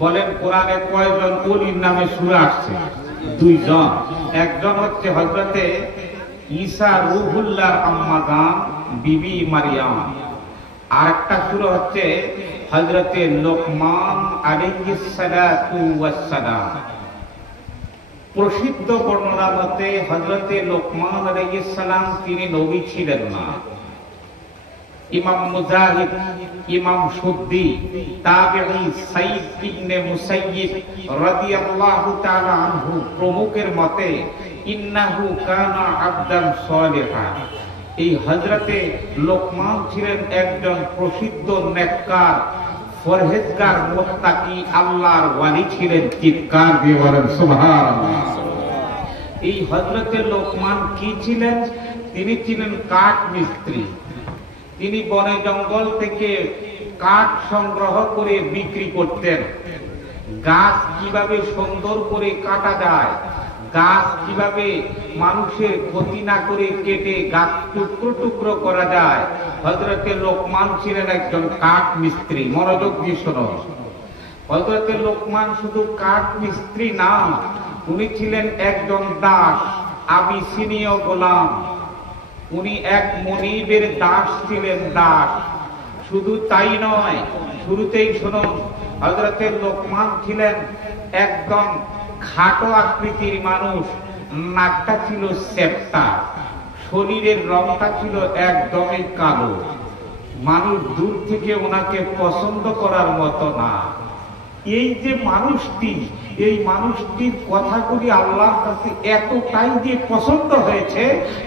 বলেন কোরআনে কয়জন ওলির নামে সূরা আসছে? দুইজন। একজন হচ্ছে হযরতে ঈসা রূহুল্লাহর আম্মা জান বিবি মারিয়াম, আর একটা সূরা হচ্ছে হযরতে লোকমান আলাইহিস সালাতু ওয়াস সালাম। প্রসিদ্ধ বর্ণনা মতে হযরতে লোকমান আলাইহিস সালাম তিনি নবী ছিলেন না। ইমাম মুজাহিদ, ইমাম সুদ্দি, তাবেঈ সাইদ ইবনে মুসাইয়িব রাদিয়াল্লাহু তাআলা আনহু প্রমুখের মতে ইন্নাহু কানা আবদান সালিহা, এই হযরতে লোকমান ছিলেন একজন প্রসিদ্ধ নেককার, পরহেজগার, মুত্তাকি, আল্লাহর ওয়ালি ছিলেন। চিৎকার দিয়ে বলেন সুবহানাল্লাহ। এই হযরতে লোকমান কি ছিলেন? তিনি ছিলেন কাঠ মিস্ত্রি। তিনি বনে জঙ্গল থেকে কাঠ সংগ্রহ করে বিক্রি করতেন। গাছ কিভাবে সুন্দর করে কাটা যায়, গাছ কিভাবে মানুষের ক্ষতি না করে কেটে গাছ টুকরো টুকরো করা যায়, হযরতে লোকমান ছিলেন একজন কাঠ মিস্ত্রি। মনোযোগ দিয়ে শোনো, হযরতে লোকমান শুধু কাঠ মিস্ত্রি না, উনি ছিলেন একজন দাস, আবিসিনীয় গোলাম। উনি এক মনিবের দাস ছিলেন, দাস। শুধু তাই নয়, শুরুতেই শুনুন, হযরতে লোকমান ছিলেন একদম খাটো আকৃতির মানুষ, নাকটা ছিল সেপ্টা, শরীরের রংটা ছিল একদমই কালো। মানুষ দূর থেকে ওনাকে পছন্দ করার মতো না। এই যে মানুষটি, এই মানুষটির কথাগুলি আল্লাহর কাছে এতটাই যে পছন্দ হয়েছে,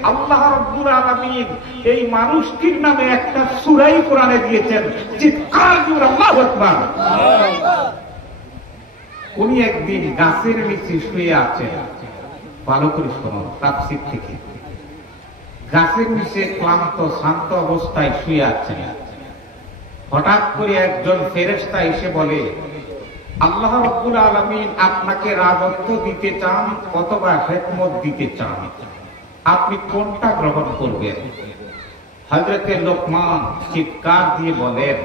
আল্লাহ রাব্বুল আলামিন এই মানুষটির নামে একটা সূরাই কোরআনে দিয়েছেন। চিৎকার দিয়ে আল্লাহু আকবার। উনি একদিন গাছের নিচে শুয়ে আছেন। ভালো করে শোনো তাফসীর থেকে। গাছের নিচে ক্লান্ত শান্ত অবস্থায় শুয়ে আছেন। হঠাৎ করে একজন ফেরেশতা এসে বলে, আল্লাহ রাব্বুল আলামিন আপনাকে রাজত্ব দিতে চান অথবা হিকমত দিতে চান, আপনি কোনটা গ্রহণ করবেন? হযরতে লোকমান চিৎকার দিয়ে বলেন,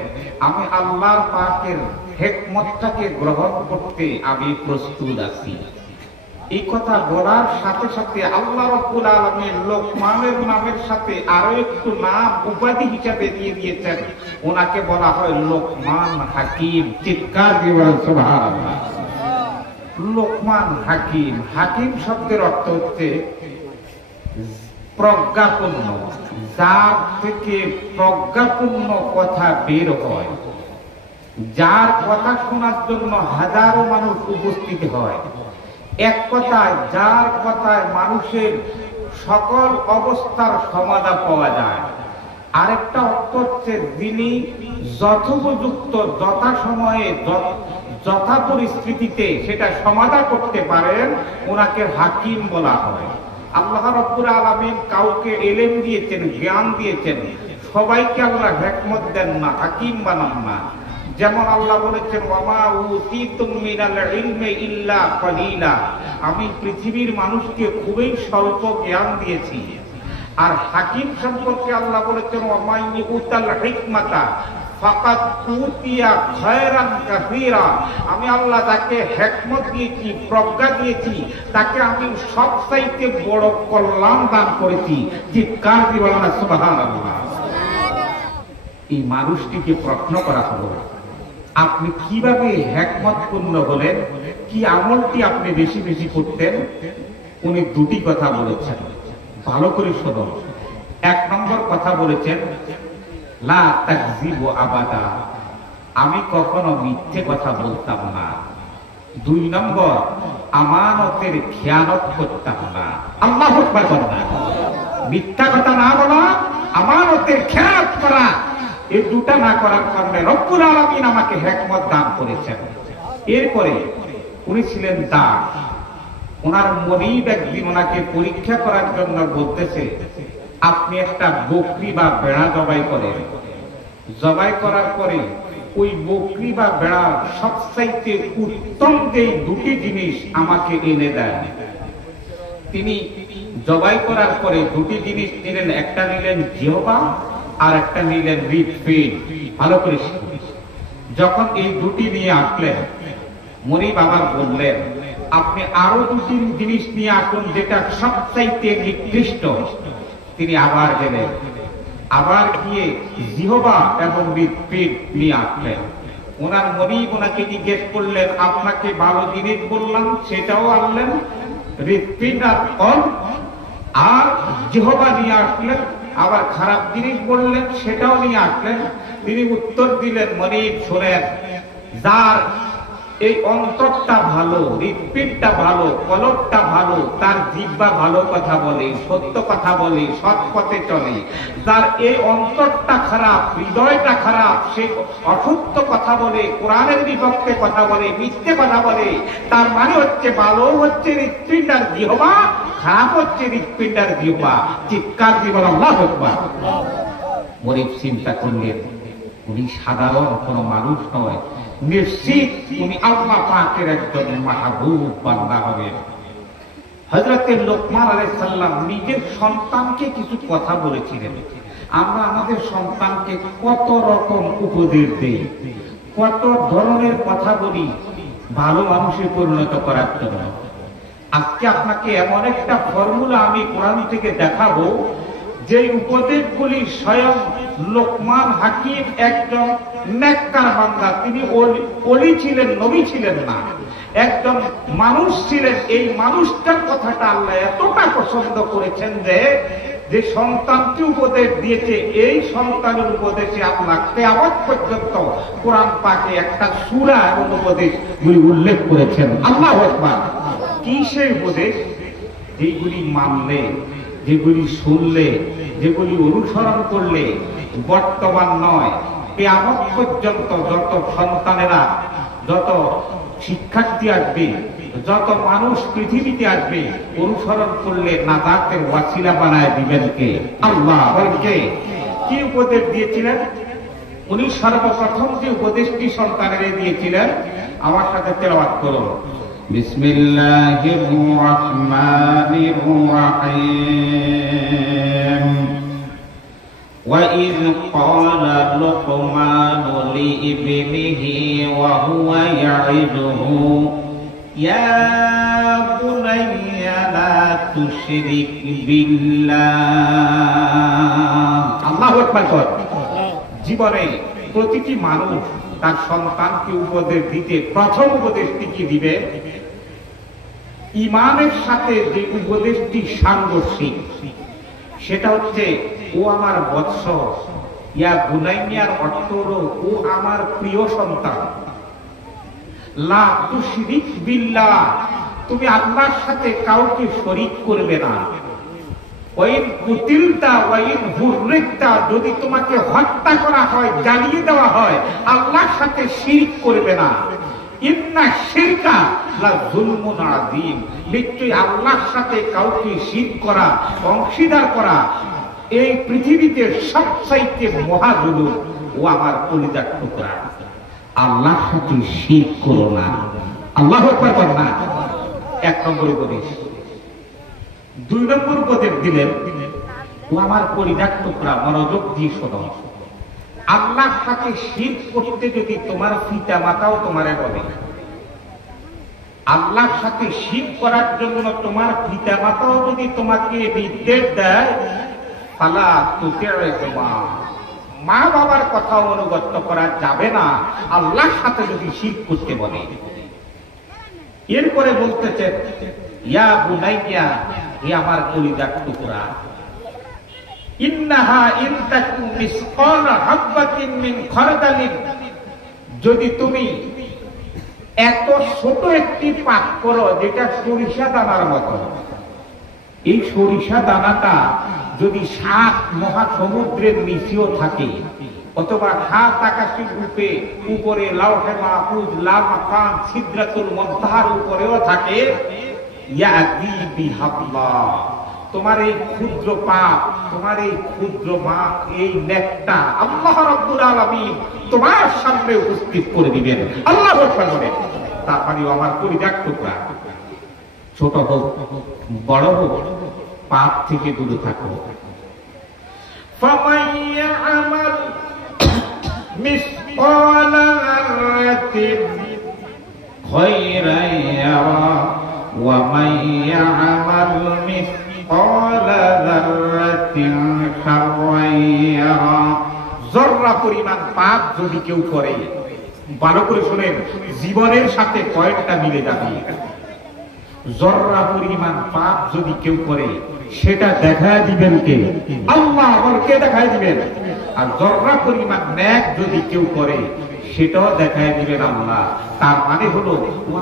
আমি আল্লাহর পাকের হিকমতটাকে গ্রহণ করতে আমি প্রস্তুত আছি। এই কথা বলার সাথে সাথে আল্লাহ রাব্বুল আলামিন লোকমানের নামের সাথে আরো একটু নাম উপাধি হিসেবে দিয়ে দিয়েছেন। ওনাকে বলা হয় লোকমান হাকিম। চিৎকার দিয়ে বলেন সুবহানাল্লাহ। লোকমান হাকিম। হাকিম শব্দের অর্থ হচ্ছে প্রজ্ঞাপূর্ণ, যার থেকে প্রজ্ঞাপূর্ণ কথা বের হয়, যার কথা শোনার জন্য হাজারো মানুষ উপস্থিত হয়। এক কথায়, যার কথায় মানুষের সকল অবস্থার সমাধান পাওয়া যায়। আরেকটা অর্থ হচ্ছে যিনি যথোপযুক্ত, যথাসময়ে, যথা পরিস্থিতিতে সেটা সমাধান করতে পারেন, ওনাকে হাকিম বলা হয়। আল্লাহ রাব্বুল আলামিন কাউকে ইলম দিয়েছেন, জ্ঞান দিয়েছেন, সবাইকে আল্লাহ হিকমত দেন না, হাকিম বানান না। যেমন আল্লাহ বলেছেন, ওয়ামা উতিতুম মিনাল ইলমি ইল্লা কালিলা, আমি পৃথিবীর মানুষকে খুবই স্বল্প জ্ঞান দিয়েছি। আর হাকিম সম্পর্কে আল্লাহ বলেছেন, ওয়ামা ইউতাল হিকমাতা ফাকাদ উতিয়া খায়রান কাসীরা, আমি আল্লাহ তাকে হিকমত দিয়েছি, প্রজ্ঞা দিয়েছি, তাকে আমি সবচাইতে বড় কল্যাণ দান করেছি। চিৎকার দিয়ে বলেন সুবহানাল্লাহ। এই মানুষটিকে প্রশ্ন করা হলো, আপনি কিভাবে হিকমতপূর্ণ হলেন? কি আমলটি আপনি বেশি বেশি করতেন? উনি দুটি কথা বলেছেন, ভালো করে শোনো। এক নম্বর কথা বলেছেন, লা তাকযিবু আবাদা, আমি কখনো মিথ্যে কথা বলতাম না। দুই নম্বর, আমানতের খেয়ানত করতাম না। আল্লাহু আকবার বলেন। মিথ্যা কথা না বলা, আমানতের খেয়ানত করা, এই দুটা না করার কারণে রব্বুল আলামিন আমাকে হিকমত দান করেছেন। এরপরে উনি ছিলেন দাস। ওনার মনিব একদিন ওনাকে পরীক্ষা করার জন্য বলতেছে, আপনি একটা বকরি বা ভেড়া জবাই করেন। জবাই করার পরে ওই বকরি বা ভেড়ার সবচাইতে উত্তম যে দুটি জিনিস আমাকে এনে দেন। তিনি জবাই করার পরে দুটি জিনিস নিলেন, একটা নিলেন জিহ্বা আর একটা নিলেন হৃৎপিণ্ড। ভালো করে যখন এই দুটি নিয়ে আসলেন, মনিব আবার বললেন, আপনি আরো দুটি জিনিস নিয়ে আসুন যেটা সবচাইতে নিকৃষ্ট। তিনি আবার গেলেন, আবার গিয়ে জিহবা এবং হৃৎপিণ্ড নিয়ে আসলেন। ওনার মনিব ওনাকে জিজ্ঞেস করলেন, আপনাকে ভালো জিনিস বললাম সেটাও আনলেন, হৃৎপিণ্ড আর কল আর জিহবা নিয়ে আসলেন, আবার খারাপ জিনিস বললেন সেটাও নিয়ে আসলেন। তিনি উত্তর দিলেন, মনিব শোনেন, যার এই অন্তরটা ভালো, হৃৎপিণ্ডটা ভালো, কলবটা ভালো, তার জিহ্বা ভালো কথা বলে, সত্য কথা বলে, সৎ পথে চলে। যার এই অন্তরটা খারাপ, হৃদয়টা খারাপ, সে অসত্য কথা বলে, কোরআনের বিপক্ষে কথা বলে, মিথ্যে কথা বলে, তার মানে হচ্ছে ভালো হচ্ছে হৃৎপিণ্ড আর জিহ্বা, খারাপ হচ্ছে হৃৎপিণ্ড আর জিহ্বা। চিৎকার জীবন আল্লাহু আকবার। মনিব চিন্তা করলেন, উনি সাধারণ কোন মানুষ নয়, নিশ্চিত উনি আল্লাহ পাকের একজন মাহবুব বান্দা হবেন। হযরত লোকমান আলাইহিস সালাম নিজের সন্তানকে কিছু কথা বলেছিলেন। আমরা আমাদের সন্তানকে কত রকম উপদেশ দেই, কত ধরনের কথা বলি ভালো মানুষে পরিণত করার জন্য। আজকে আপনাকে এমন একটা ফর্মুলা আমি কোরআন থেকে দেখাবো, যে উপদেশগুলি স্বয়ং লোকমান হাকিম একজন নেককার বান্দা, তিনি ওলি ছিলেন, নবী ছিলেন না, একজন মানুষ ছিলেন। এই মানুষটার কথাটা আল্লাহ এতটা পছন্দ করেছেন যে সন্তানকে উপদেশ দিয়েছে, এই সন্তানের উপদেশে আল্লাহ কিয়ামত পর্যন্ত কোরআন পাকে একটা সূরা এবং উপদেশগুলি উল্লেখ করেছেন। আল্লাহু আকবার। কি সেই উপদেশ? যেগুলি মানলে, যেগুলি শুনলে, যেগুলি অনুসরণ করলে বর্তমান নয়, কিয়ামত পর্যন্ত যত সন্তানেরা, যত শিক্ষার্থী আসবে, যত মানুষ পৃথিবীতে আসবে, অনুসরণ করলে নাজাতের ওয়াসিলা বানায় দিবেন কে? আল্লাহ। কে? কি উপদেশ দিয়েছিলেন? উনি সর্বপ্রথম যে উপদেশটি সন্তানের দিয়েছিলেন, আমার সাথে তেলাওয়াত করুন। বিসমিল্লাহির রহমানির রহিম। وَإِذْ قَالَ لُقْمَانُ لِابْنِهِ وَهُوَ يَعِظُهُ يَا بُنَيَّ لَا تُشْرِكْ بِاللَّهِ। আল্লাহু আকবার। জীবনে প্রতিটি মানুষ তার সন্তানকে উপদেশ দিতে প্রথম উপদেশটি কি দিবে? ঈমানের সাথে যে উপদেশটি সাংঘর্ষিক, সেটা হচ্ছে, ও আমার বৎস, ইয়া বুনাইয়ার অর্থ হলো ও আমার প্রিয় সন্তান, লা তুশরিক বিল্লাহ, তুমি আল্লাহর সাথে কাউকে শরীক করবে না। ওয়াইন কুতিলতা ওয়াইন হুররিকতা, যদি তোমাকে হত্যা করা হয়, জ্বালিয়ে দেওয়া হয়, আল্লাহর সাথে শিরক করবে না। ইন্না শিরকা লা যুলমুন আযীম, নিশ্চয়ই আল্লাহর সাথে কাউকে শিরক করা, অংশীদার করা এই পৃথিবীতে সবচাইতে মহা জুলুম। ও আমার কলিজার টুকরা, আল্লাহর সাথে শিরক করো না। আল্লাহু আকবার না। এক নম্বর উপদেশ। দুই নম্বর উপদেশ দিলেন, ও আমার কলিজার টুকরা, মনোযোগ দিয়ে শোনো, আল্লাহর সাথে শিরক করতে যদি তোমার পিতা মাতাও তোমারে বলে, আল্লাহর সাথে শিরক করার জন্য তোমার পিতা মাতাও যদি তোমাকে নির্দেশ দেয়, ফালা তুতি'হুমা, মা বাবার কথা অনুগত করা যাবে না আল্লাহর সাথে যদি শিরক করতে বলে। এরপরে বলতেছে, ইয়া বুনাইয়া, হে আমার কলিজার টুকরা, ইন্নাহা ইন তাকুম মিসকালা হাববাতিন মিন খারদালিন, যদি তুমি এত ছোট একটি পাপ করো যেটা সরিষা দানার মতো, এই সরিষা দানাটা যদি 7 মহাসমুদ্রের নিচেও থাকে, অথবা 7 আকাশের উপরে লাওহে মাহফুজ, লাল মাকাম, সিদরাতুল মুনতাহার উপরেও থাকে, ইয়াতি বিহাল্লাহ, তোমার এই ক্ষুদ্র পাপ, তোমার এই ক্ষুদ্র মা, এই নেকটা আল্লাহ রাব্বুল আলামিন তোমার সামনে উপস্থিত করে দিবেন। আল্লাহু আকবার বলেন। তারপরে আমার কলিজার টুকরা, ছোট হোক বড় হোক, পাপ থেকে দূরে থাকো। ফামান ইয়ামাল মিসকালা যারাতিন خيرا يرى ومن يعمل مثقال ذرة شرا يرى জররা পরিমাণ পাপ যদি কেউ করে, ভালো করে শুনেন, জীবনের সাথে পয়েন্টটা মিলে যাবে। জররা পরিমাণ পাপ যদি কেউ করে সেটা দেখায় দিবেন কে? আল্লাহ। আবার কে দেখায় দিবেন? আর জররা পরিমাণ নেক যদি কেউ করে সেটাও দেখায় দিবেন আল্লাহ। তার মানে হলো,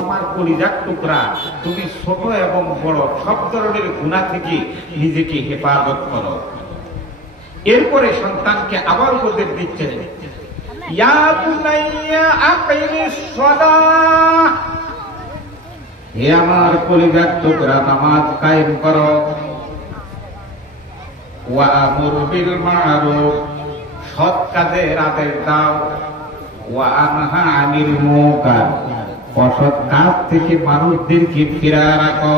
আমার কলিজার টুকরা, তুমি ছোট এবং বড় সব ধরনের গুনাহ থেকে নিজেকে হেফাজত করো। এরপরে সন্তানকে আবার উপদেশ দিচ্ছেন, ইয়া বুনাইয়া আকিমিস সালাহ, হে আমার কলিজার টুকরা, নামাজ কায়েম করো। ওয়া আমুর বিল মারুফ, সৎ কাজের আদেশ দাও। ওয়া আনহা আনিল মুনকার, অসৎ কাজ থেকে মানুষদেরকে ফিরায় রাখো।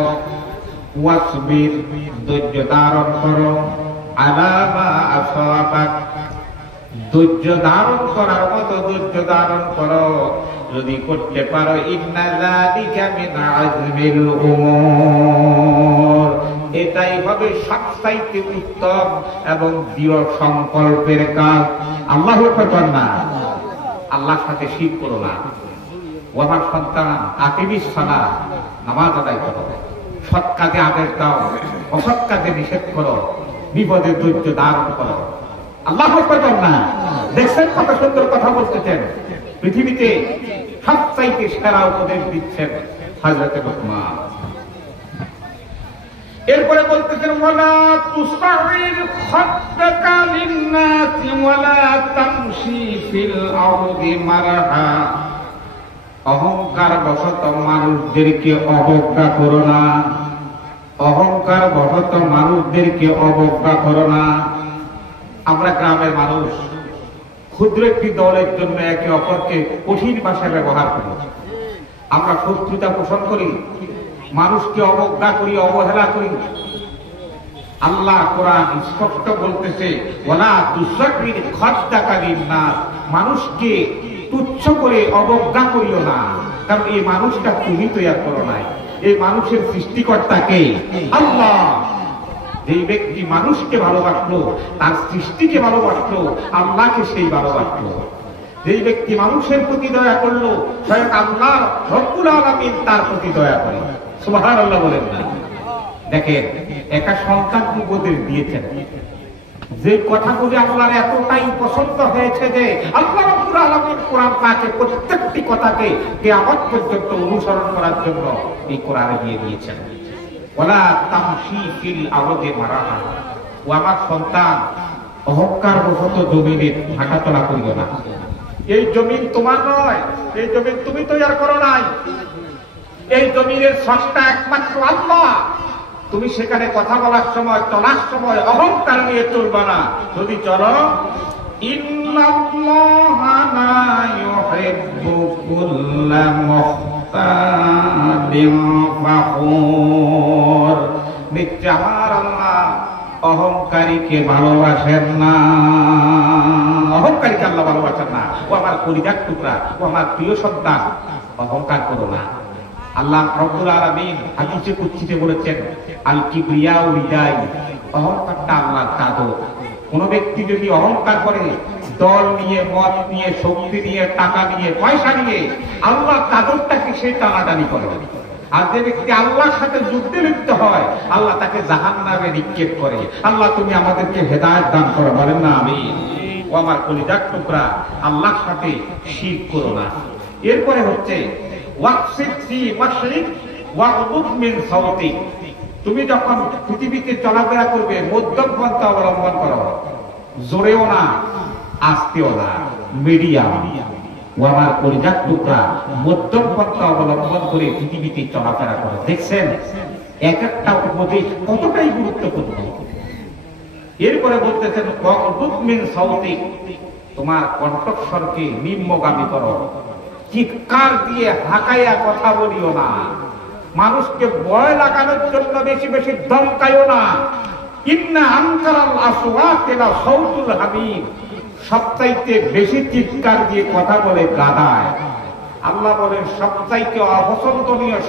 ওয়াসবির, ধৈর্য ধারণ করো। আলা মা আসাবাক, ধৈর্য ধারণ করার মতো ধৈর্য ধারণ করো যদি করতে পারো। ইন্না যালিকা মিন আযমিল উমুর, এটাই হবে সবচাইতে উত্তম এবং দৃঢ় সংকল্পের কাজ। আল্লাহু আকবার না, আল্লাহর সাথে শিরক করো না। ও আমার সন্তান, আকিমিস সালাহ, নামাজ আদায় করো, সৎ কাজে আদেশ দাও, অসৎ কাজে নিষেধ করো, বিপদে ধৈর্য ধারণ করো। আল্লাহু আকবার না। দেখছেন কত সুন্দর কথা বলতেছেন। পৃথিবীতে সবচাইতে সেরা উপদেশ দিচ্ছেন হযরত লুকমান। এরপরে বলতেছেন, ওয়ালা তুসাইর খাদ্দাকা লিন-নাসি ওয়ালা তামশি ফিল আরদি মারহা, অহংকার বশত মানুষদেরকে অবজ্ঞা করো না। অহংকার বশত মানুষদেরকে অবজ্ঞা করো না। আমরা গ্রামের মানুষ, ক্ষুদ্র একটি দলের জন্য একে অপরকে কঠিন ভাষায় ব্যবহার করি। আমরা শত্রুতা পোষণ করি, মানুষকে অবজ্ঞা করি, অবহেলা করি। আল্লাহ কোরআন স্পষ্ট বলতেছে, ওয়ালা তুসাইর খাদ্দাকা লিন-নাস, মানুষকে তুচ্ছ করে অবজ্ঞা করিও না। কারণ এই মানুষটা তুমি তৈরি করো নাই, এই মানুষের সৃষ্টিকর্তা কে? আল্লাহ। যেই ব্যক্তি মানুষকে ভালোবাসলো, তার সৃষ্টিকে ভালোবাসলো, আল্লাহকে সেই ভালোবাসলো। যেই ব্যক্তি মানুষের প্রতি দয়া করলো, স্বয়ং আল্লাহ রব্বুল আলামিন তার প্রতি দয়া করে। সুবহানাল্লাহ বলেন না? দেখেন, একটা সন্তানকে উপদেশ দিয়েছেন, যে কথাগুলি আল্লাহর এতটাই পছন্দ হয়েছে যে আল্লাহ রব্বুল আলামিন কোরআন পাকে প্রত্যেকটি কথাকে কিয়ামত পর্যন্ত অনুসরণ করার জন্য এই কোরআনে দিয়ে দিয়েছেন। ওয়ালা তামশি ফিল আরদি মারহা, ও আমার সন্তান, অহংকার বশত জমিনে হাঁটাচলা করিও না। এই জমিন তোমার নয়, এই জমিন তুমি তৈরি করো নাই। এই জমিনের স্রষ্টা একমাত্র আল্লাহ। তুমি সেখানে কথা বলার সময়, চলার সময় অহংকার নিয়ে চলবা না। যদি চলো, ইন্নাল্লাহা লা ইউহিব্বু কুল্লা মুখতালিন ফাখুর, নিশ্চয় আমার আল্লাহ অহংকারীকে ভালোবাসেন না। অহংকারীকে আল্লাহ ভালোবাসেন না। ও আমার কলিজার টুকরা, ও আমার প্রিয় সন্তান, অহংকার করো না। আল্লাহ রব্বুল আলামিন হাদিসে কুদসিতে বলেছেন, আল কিবরিয়াউ রিদাই, অহংকারটা আল্লাহর চাদর। কোন ব্যক্তি যদি অহংকার করে, দল নিয়ে, মত নিয়ে, শক্তি নিয়ে, টাকা নিয়ে, পয়সা নিয়ে, আল্লাহর চাদরটাকে সে টানাটানি করে। আর যে ব্যক্তি আল্লাহর সাথে যুদ্ধে লিপ্ত হয়, আল্লাহ তাকে জাহান্নামে নিক্ষেপ করে। আল্লাহ তুমি আমাদেরকে হেদায়েত দান করো, বলেন না আমিন। ও আমার কলিজার টুকরা, আল্লাহর সাথে শিরক করো না। এরপরে হচ্ছে তুমি যখন পৃথিবীতে চলাফেরা করবে, মধ্যম পন্থা অবলম্বন করো। জোরেও না, আস্তেও না, মিডিয়াম। ও আমার কলিজার টুকরা, মধ্যম পন্থা অবলম্বন করে পৃথিবীতে চলাফেরা করো। দেখছেন এক একটা উপদেশ কতটাই গুরুত্বপূর্ণ। এরপরে বলতেছেন, তোমার কণ্ঠস্বরকে নিম্নগামী করো। চিৎকার দিয়ে হাঁকাইয়া কথা বলিও না। মানুষকে ভয় লাগানোর জন্য বেশি বেশি ধমকাইও না। ইন্না আনকারাল আসওয়াতি লা সাউতুল হামির, সবচাইতে বেশি চিৎকার দিয়ে কথা বলে গাধায়। আল্লাহ বলেন সবচাইতে অপছন্দনীয়